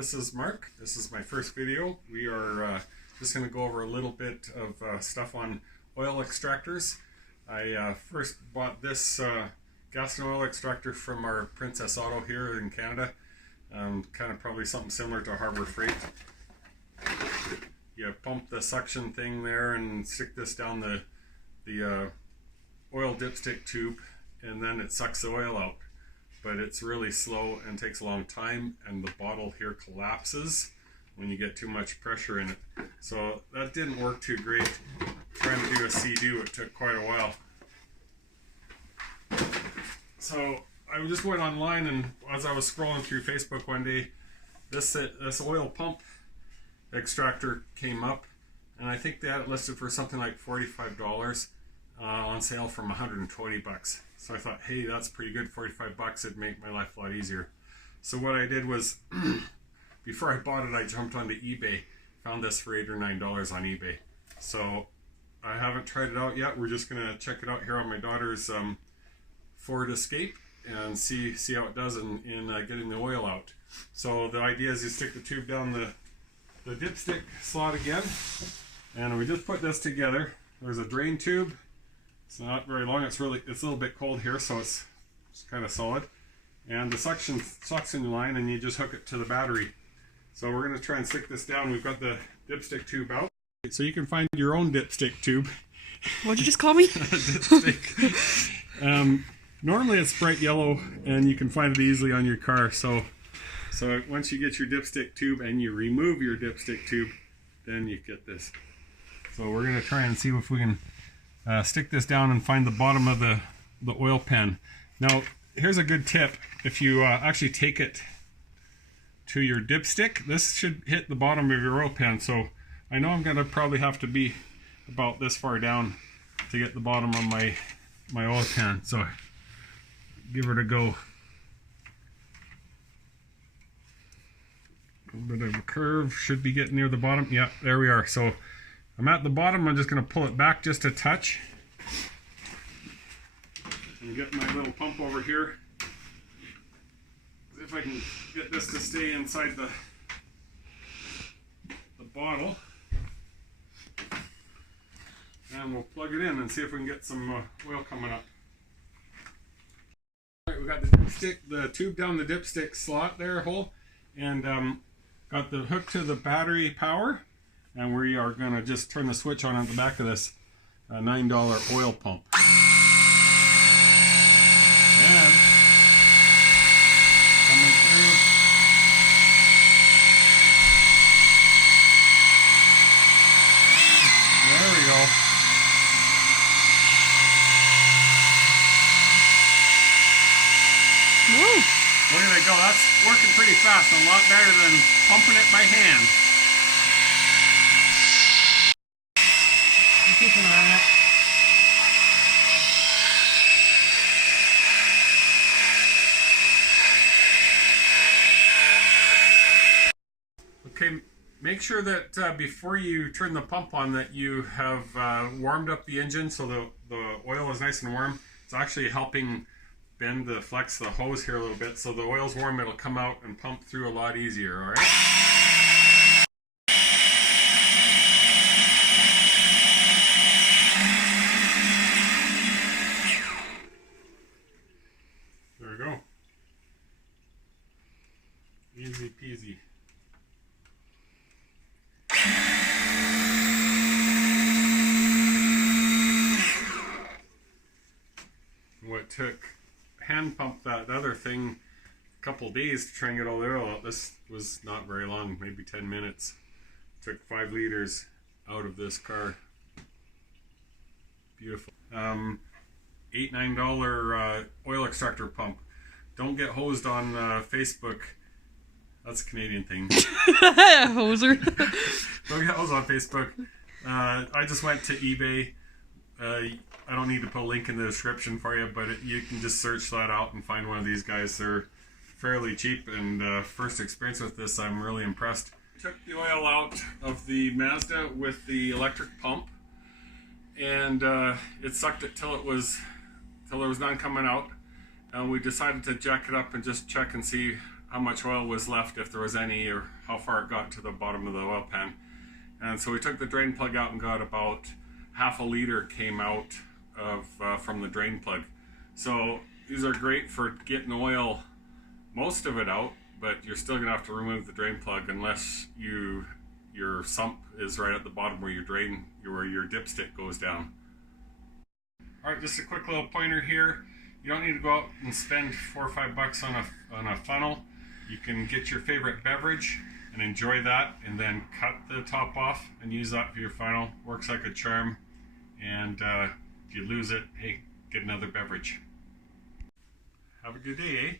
this is Mark. This is my first video. We are just going to go over a little bit of stuff on oil extractors. I first bought this gas and oil extractor from our Princess Auto here in Canada. Kind of probably something similar to Harbor Freight. You pump the suction thing there and stick this down the oil dipstick tube, and then it sucks the oil out. But it's really slow and takes a long time, and the bottle here collapses when you get too much pressure in it. So that didn't work too great. Trying to do a Sea-Doo, it took quite a while. So I just went online, and as I was scrolling through Facebook one day, this oil pump extractor came up, and I think they had it listed for something like $45 on sale from 120 bucks. So I thought, hey, that's pretty good. 45 bucks, it'd make my life a lot easier. So what I did was, before I bought it, I jumped onto eBay, found this for $8 or $9 on eBay. So I haven't tried it out yet. We're just gonna check it out here on my daughter's Ford Escape and see how it does in getting the oil out. So the idea is you stick the tube down the dipstick slot again, and we just put this together. There's a drain tube. It's not very long. It's a little bit cold here, so it's kind of solid. And the suction line, and you just hook it to the battery. So we're going to try and stick this down. We've got the dipstick tube out. So you can find your own dipstick tube. What'd you just call me? Dipstick. Normally it's bright yellow, and you can find it easily on your car. So once you get your dipstick tube and you remove your dipstick tube, then you get this. So we're going to try and see if we can stick this down and find the bottom of the oil pan. Now, here's a good tip. If you actually take it to your dipstick, this should hit the bottom of your oil pan. So I know I'm going to probably have to be about this far down to get the bottom of my oil pan. So give it a go. A bit of a curve, should be getting near the bottom. Yeah, there we are. So I'm at the bottom. I'm just going to pull it back just a touch and get my little pump over here. See if I can get this to stay inside the bottle, and we'll plug it in and see if we can get some oil coming up. All right, we got the tube down the dipstick slot there, hole, and got the hook to the battery power, and we are going to just turn the switch on at the back of this $9 oil pump. And coming through. There we go. Woo! Look at it go. That's working pretty fast. A lot better than pumping it by hand. Keep an eye on it. Okay, make sure that before you turn the pump on that you have warmed up the engine so the oil is nice and warm. It's actually helping bend the flex the hose here a little bit, so the oil's warm, it'll come out and pump through a lot easier, alright? There we go. Easy peasy. What took hand pump that other thing a couple days to try and get all the oil out. This was not very long, maybe 10 minutes. Took 5 liters out of this car. Beautiful. $8-9 oil extractor pump. Don't get hosed on Facebook. That's a Canadian thing. Hoser. Don't get hosed on Facebook. I just went to eBay. I don't need to put a link in the description for you, but you can just search that out and find one of these guys. They're fairly cheap, and first experience with this, I'm really impressed. Took the oil out of the Mazda with the electric pump, and it sucked it till there was none coming out. And we decided to jack it up and just check and see how much oil was left, if there was any, or how far it got to the bottom of the oil pan. And so we took the drain plug out and got about half a liter came out of from the drain plug. So these are great for getting oil, most of it out, but you're still gonna have to remove the drain plug unless your sump is right at the bottom where where your dipstick goes down. All right, just a quick little pointer here. You don't need to go out and spend $4 or $5 on a funnel. You can get your favorite beverage and enjoy that, and then cut the top off and use that for your funnel. Works like a charm. And if you lose it, hey, get another beverage. Have a good day, eh?